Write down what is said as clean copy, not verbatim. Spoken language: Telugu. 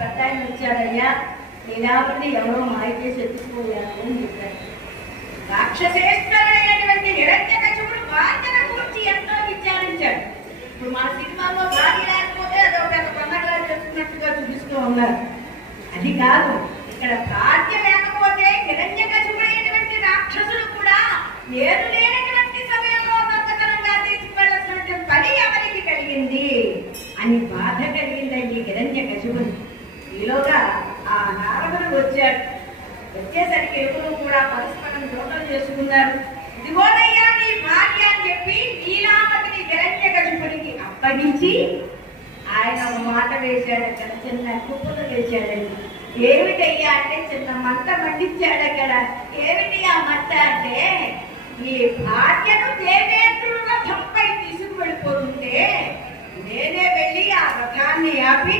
పెద్ద ఆయన వచ్చాడయ్యా, నీలాపటి ఎవరో మాయ చేసి ఎత్తుకుపోయారు అని చెప్పాడు. రాక్షసేశ్వరుడైనటువంటి హిరణ్యకశిపుడు భార్యను గురించి ఎంతో విచారించాడు. ఇప్పుడు మన సినిమాలో భార్య లేకపోతే అదో పెద్ద పండగలా చేసుకున్నట్టుగా చూపిస్తూ ఉన్నారు. అది కాదు, ఇక్కడ భార్య లేకపోతే హిరణ్యకశిపుడైనటువంటి రాక్షసుడు కూడా నేను లేనటువంటి సమయంలో దొంగతనంగా తీసుకువెళ్ళాల్సినటువంటి పని ఎవరికి కలిగింది అని బాధ కలిగిందండి హిరణ్యకశిపుడు. ఈలోగా ఆ నారదుడు వచ్చాడు. వచ్చేసరికి ఎరువులు కూడా పరస్పరం జోటం చేసుకున్నారు. ఇదిగోనయ్యా నీ భార్య అని చెప్పి నీలావతిని హిరణ్యకశిపుడికి అప్పగించి ఆయన ఒక మాట వేశాడు. అక్కడ చిన్న కుప్పలు వేశాడండి. ఏమిటయ్యా అంటే చిన్న మంట మండించాడు అక్కడ. ఏమిటి ఆ మంట అంటే, ఈ భార్యను దేవేంద్రుడు రథంపై తీసుకువెళ్ళిపోతుంటే నేనే వెళ్ళి ఆ రథాన్ని ఆపి